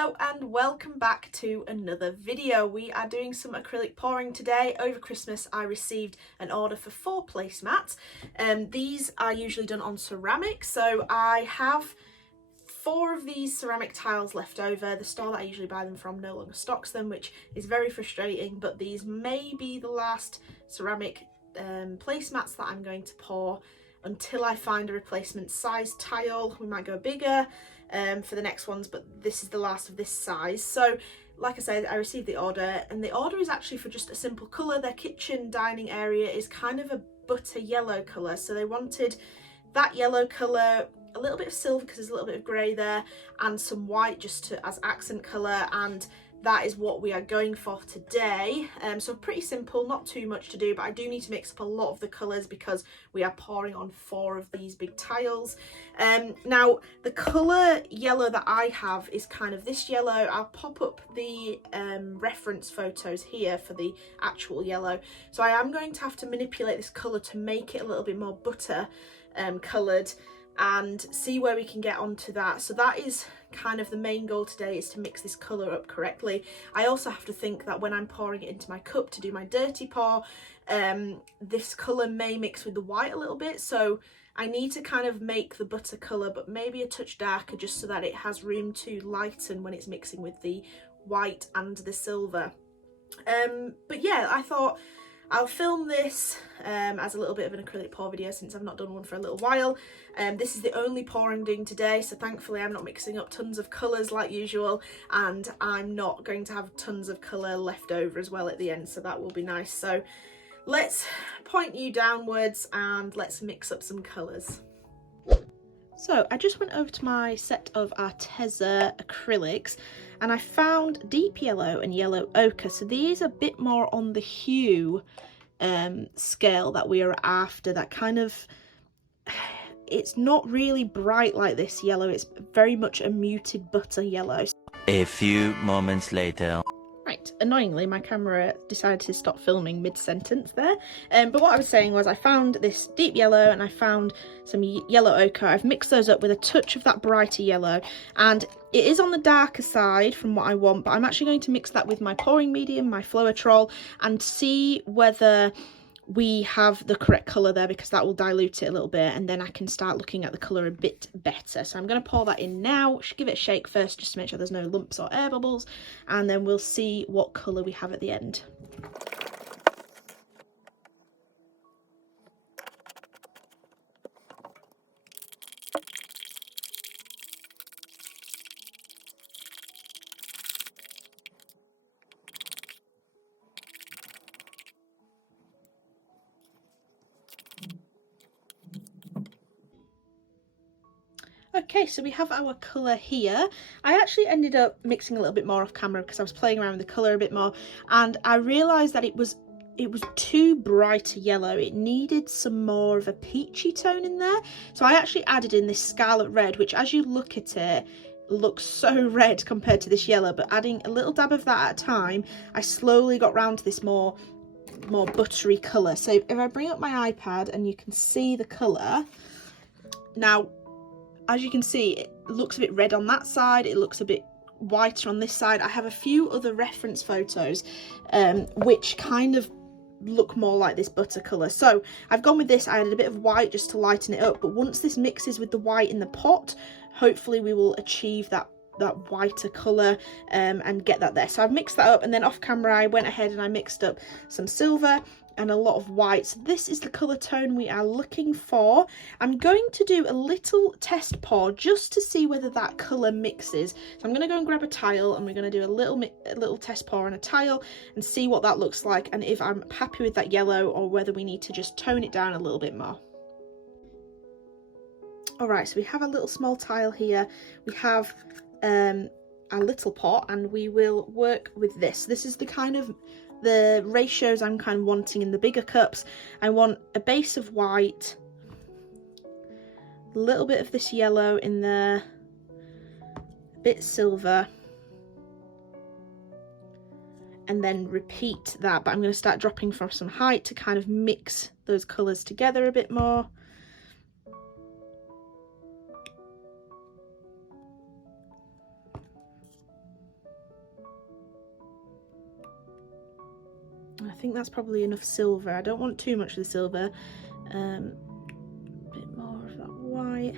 Hello and welcome back to another video. We are doing some acrylic pouring today. Over Christmas I received an order for 4 placemats. These are usually done on ceramic, so I have 4 of these ceramic tiles left over. The store that I usually buy them from no longer stocks them, which is very frustrating, but these may be the last ceramic placemats that I'm going to pour until I find a replacement size tile. We might go bigger for the next ones, but this is the last of this size. So like I said, I received the order, and the order is actually for just a simple colour. Their kitchen dining area is kind of a butter yellow colour, so they wanted that yellow colour, a little bit of silver because there's a little bit of grey there, and some white just as accent colour, and that is what we are going for today. So pretty simple, not too much to do, but I do need to mix up a lot of the colours because we are pouring on 4 of these big tiles. Now the colour yellow that I have is kind of this yellow. I'll pop up the reference photos here for the actual yellow. So I am going to have to manipulate this colour to make it a little bit more butter coloured, and see where we can get onto that. So that is kind of the main goal today, is to mix this colour up correctly. I also have to think that when I'm pouring it into my cup to do my dirty pour, this colour may mix with the white a little bit, so I need to kind of make the butter colour but maybe a touch darker, just so that it has room to lighten when it's mixing with the white and the silver. But yeah, I thought I'll film this as a little bit of an acrylic pour video since I've not done one for a little while. This is the only pour I'm doing today, so thankfully I'm not mixing up tons of colours like usual, and I'm not going to have tons of colour left over as well at the end, so that will be nice. So let's point you downwards and let's mix up some colours. So I just went over to my set of Arteza acrylics and I found deep yellow and yellow ochre. So these are a bit more on the hue scale that we are after. That kind of, it's not really bright like this yellow, it's very much a muted butter yellow. A few moments later. Right, annoyingly my camera decided to stop filming mid-sentence there, but what I was saying was I found this deep yellow and I found some yellow ochre. I've mixed those up with a touch of that brighter yellow, and it is on the darker side from what I want, but I'm actually going to mix that with my pouring medium, my Floetrol, and see whether we have the correct colour there, because that will dilute it a little bit, and then I can start looking at the colour a bit better. So I'm going to pour that in now. Give it a shake first just to make sure there's no lumps or air bubbles, and then we'll see what colour we have at the end. Okay, so we have our colour here. I actually ended up mixing a little bit more off camera because I was playing around with the colour a bit more, and I realised that it was too bright a yellow. It needed some more of a peachy tone in there. So I actually added in this scarlet red, which as you look at it, looks so red compared to this yellow, but adding a little dab of that at a time, I slowly got round to this more buttery colour. So if I bring up my iPad and you can see the colour, now as you can see, it looks a bit red on that side, it looks a bit whiter on this side. I have a few other reference photos which kind of look more like this butter colour. So I've gone with this. I added a bit of white just to lighten it up, but once this mixes with the white in the pot, hopefully we will achieve that whiter colour and get that there. So I've mixed that up, and then off camera I went ahead and I mixed up some silver and a lot of white. So this is the colour tone we are looking for. I'm going to do a little test pour just to see whether that colour mixes. So I'm going to go and grab a tile, and we're going to do a little test pour on a tile and see what that looks like, and if I'm happy with that yellow or whether we need to just tone it down a little bit more. Alright, so we have a little small tile here. We have a little pot, and we will work with this. This is the ratios I'm kind of wanting in the bigger cups. I want a base of white, a little bit of this yellow in there, a bit silver, and then repeat that, but I'm going to start dropping from some height to kind of mix those colours together a bit more. think that's probably enough silver. I don't want too much of the silver. A bit more of that white.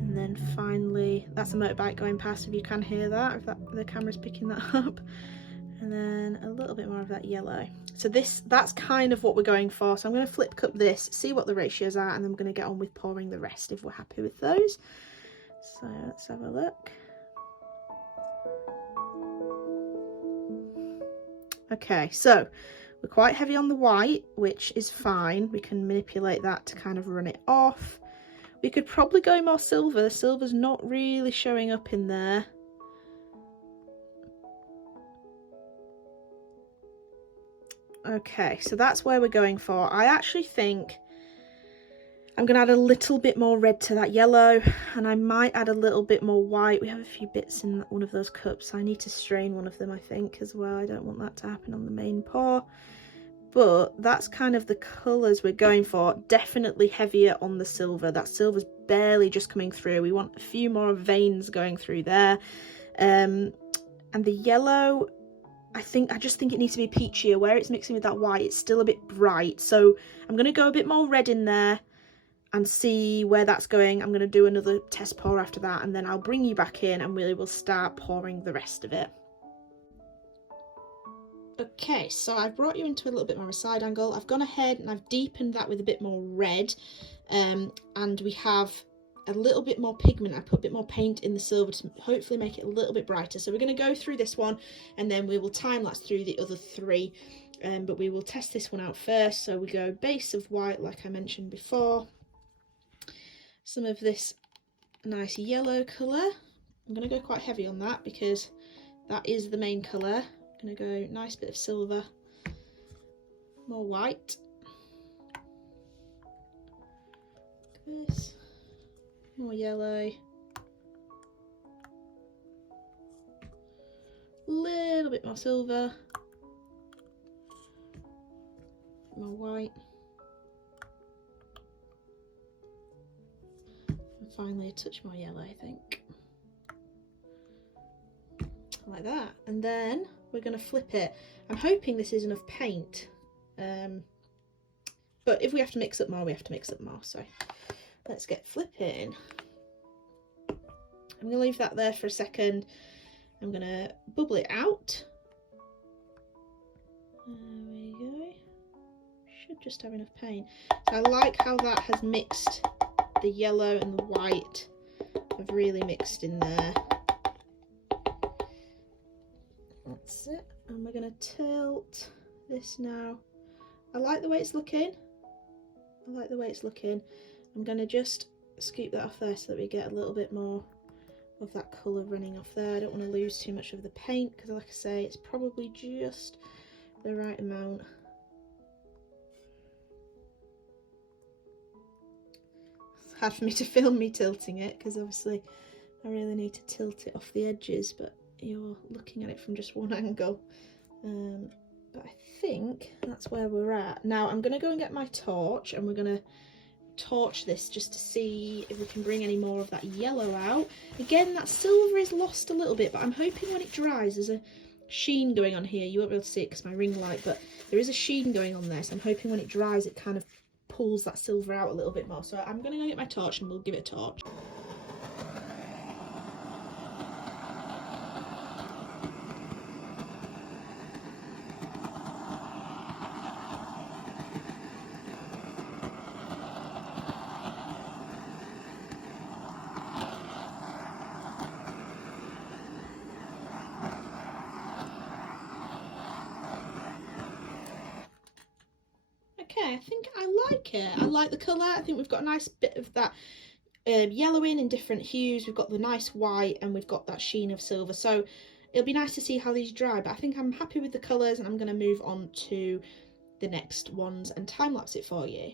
And then finally, that's a motorbike going past, if you can hear that, if the camera's picking that up. And then a little bit more of that yellow. So that's kind of what we're going for. So I'm going to flip cup this, see what the ratios are, and then we're going to get on with pouring the rest if we're happy with those. So let's have a look. Okay, so we're quite heavy on the white, which is fine. We can manipulate that to kind of run it off. We could probably go more silver. The silver's not really showing up in there. Okay, so that's where we're going for. I actually think I'm going to add a little bit more red to that yellow, and I might add a little bit more white. We have a few bits in one of those cups. I need to strain one of them, I think, as well. I don't want that to happen on the main pour. But that's kind of the colours we're going for. Definitely heavier on the silver. That silver's barely just coming through. We want a few more veins going through there. And the yellow, I just think it needs to be peachier. Where it's mixing with that white, it's still a bit bright. So I'm going to go a bit more red in there and see where that's going. I'm going to do another test pour after that, and then I'll bring you back in and we will start pouring the rest of it. Okay, so I've brought you into a little bit more of a side angle. I've gone ahead and I've deepened that with a bit more red, and we have a little bit more pigment. I put a bit more paint in the silver to hopefully make it a little bit brighter. So we're going to go through this one and then we will time lapse through the other three, but we will test this one out first. So we go base of white like I mentioned before, some of this nice yellow colour. I'm going to go quite heavy on that because that is the main colour. I'm going to go nice bit of silver, more white, this, more yellow, little bit more silver, more white, and finally a touch more yellow, I think, like that. And then we're going to flip it. I'm hoping this is enough paint, but if we have to mix up more, we have to mix up more. So let's get flipping. I'm going to leave that there for a second. I'm going to bubble it out. There we go. Should just have enough paint. So I like how that has mixed. The yellow and the white have really mixed in there. That's it. And we're going to tilt this now. I like the way it's looking. I like the way it's looking. I'm going to just scoop that off there so that we get a little bit more of that colour running off there. I don't want to lose too much of the paint because, like I say, it's probably just the right amount. It's hard for me to film me tilting it because obviously I really need to tilt it off the edges, but you're looking at it from just one angle. But I think that's where we're at. Now I'm going to go and get my torch and we're going to torch this just to see if we can bring any more of that yellow out. Again, that silver is lost a little bit, but I'm hoping when it dries, there's a sheen going on here. You won't be able to see it because my ring light, but there is a sheen going on there, so I'm hoping when it dries it kind of pulls that silver out a little bit more. So I'm going to go get my torch and we'll give it a torch. Okay, I think I like it. I like the colour. I think we've got a nice bit of that yellow in different hues. We've got the nice white and we've got that sheen of silver. So it'll be nice to see how these dry, but I think I'm happy with the colours and I'm going to move on to the next ones and time lapse it for you.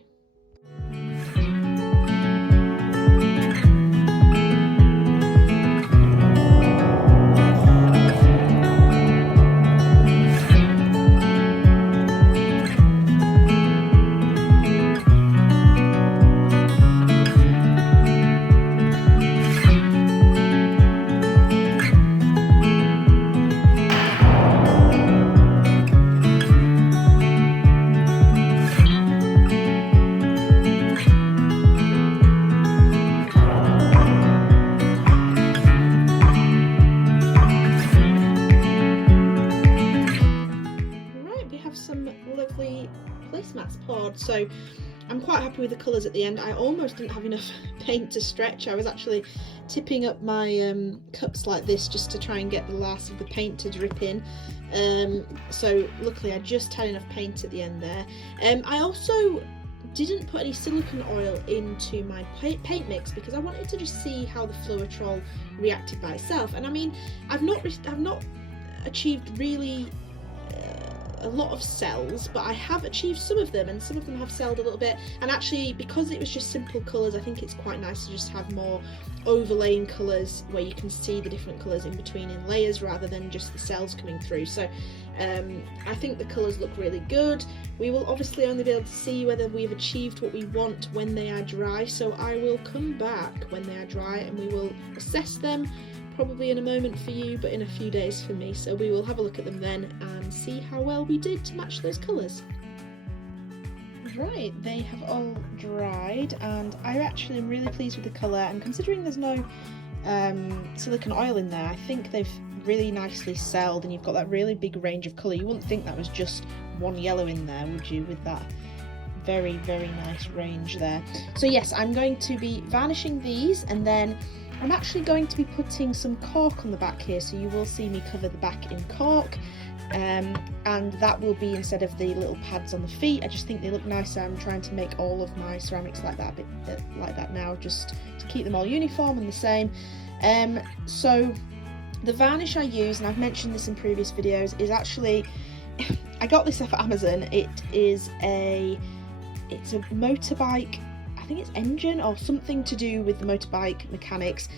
I'm quite happy with the colours at the end. I almost didn't have enough paint to stretch. I was actually tipping up my cups like this just to try and get the last of the paint to drip in. So luckily I just had enough paint at the end there. I also didn't put any silicone oil into my paint mix because I wanted to just see how the Fluorotrol reacted by itself. And I mean, I've not achieved really a lot of cells, but I have achieved some of them, and some of them have celled a little bit. And actually, because it was just simple colours, I think it's quite nice to just have more overlaying colours where you can see the different colours in between in layers rather than just the cells coming through. So I think the colours look really good. We will obviously only be able to see whether we've achieved what we want when they are dry, so I will come back when they are dry and we will assess them, probably in a moment for you, but in a few days for me. So we will have a look at them then and see how well we did to match those colours. Right, they have all dried and I actually am really pleased with the colour, and considering there's no silicone oil in there, I think they've really nicely celled, and you've got that really big range of colour. You wouldn't think that was just one yellow in there, would you, with that very, very nice range there. So yes, I'm going to be varnishing these, and then I'm actually going to be putting some cork on the back here, so you will see me cover the back in cork, and that will be instead of the little pads on the feet. I just think they look nicer. I'm trying to make all of my ceramics like that, a bit like that now, just to keep them all uniform and the same. So the varnish I use, and I've mentioned this in previous videos, is actually, I got this off Amazon. It's a motorbike, I think it's engine or something to do with the motorbike mechanics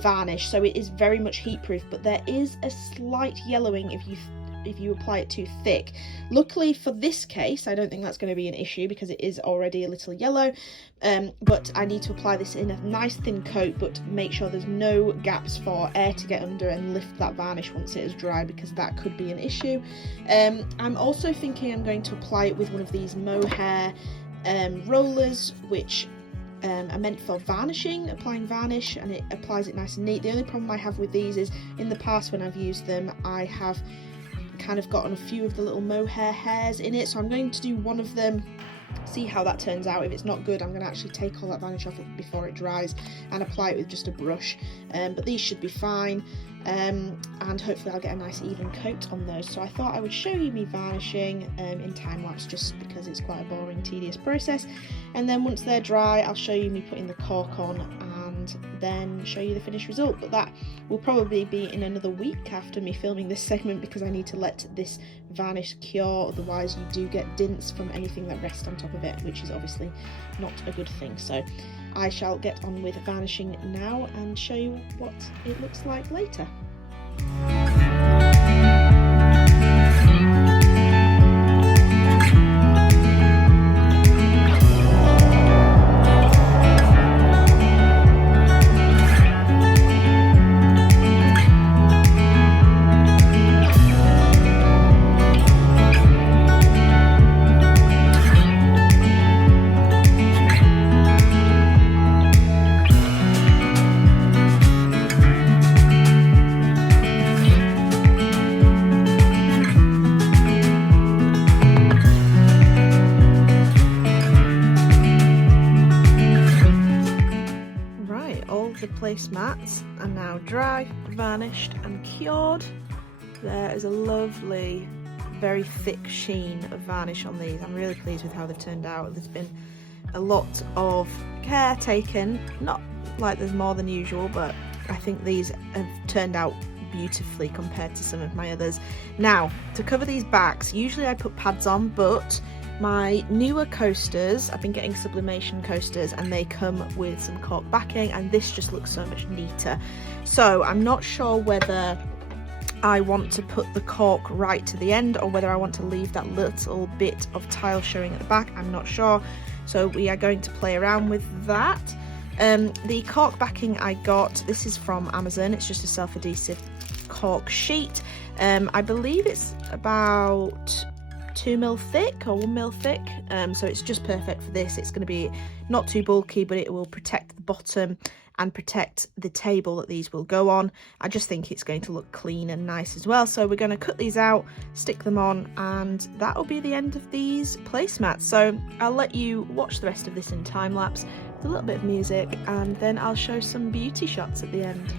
varnish, so it is very much heat proof, but there is a slight yellowing if you apply it too thick. Luckily for this case, I don't think that's going to be an issue because it is already a little yellow, but I need to apply this in a nice thin coat, but make sure there's no gaps for air to get under and lift that varnish once it is dry, because that could be an issue. I'm also thinking I'm going to apply it with one of these mohair rollers, which are meant for varnishing, applying varnish, and it applies it nice and neat. The only problem I have with these is in the past when I've used them, I have kind of gotten a few of the little mohair hairs in it, so I'm going to do one of them, see how that turns out. If it's not good, I'm going to actually take all that varnish off it before it dries and apply it with just a brush, but these should be fine, and hopefully I'll get a nice even coat on those. So I thought I would show you me varnishing in time lapse, just because it's quite a boring, tedious process, and then once they're dry I'll show you me putting the cork on and then show you the finished result. But that will probably be in another week after me filming this segment, because I need to let this varnish cure, otherwise you do get dints from anything that rests on top of it, which is obviously not a good thing. So I shall get on with varnishing now and show you what it looks like later. Placemats are now dry, varnished and cured. There is a lovely, very thick sheen of varnish on these. I'm really pleased with how they've turned out. There's been a lot of care taken, not like there's more than usual, but I think these have turned out beautifully compared to some of my others. Now, to cover these backs, usually I put pads on, but my Neewer coasters, I've been getting sublimation coasters, and they come with some cork backing, and this just looks so much neater. So I'm not sure whether I want to put the cork right to the end or whether I want to leave that little bit of tile showing at the back. I'm not sure, so we are going to play around with that. The cork backing I got, this is from Amazon. It's just a self-adhesive cork sheet. I believe it's about 2mm thick or 1mm thick, so it's just perfect for this. It's going to be not too bulky, but it will protect the bottom and protect the table that these will go on. I just think it's going to look clean and nice as well. So we're going to cut these out, stick them on, and that will be the end of these placemats. So I'll let you watch the rest of this in time lapse with a little bit of music, and then I'll show some beauty shots at the end.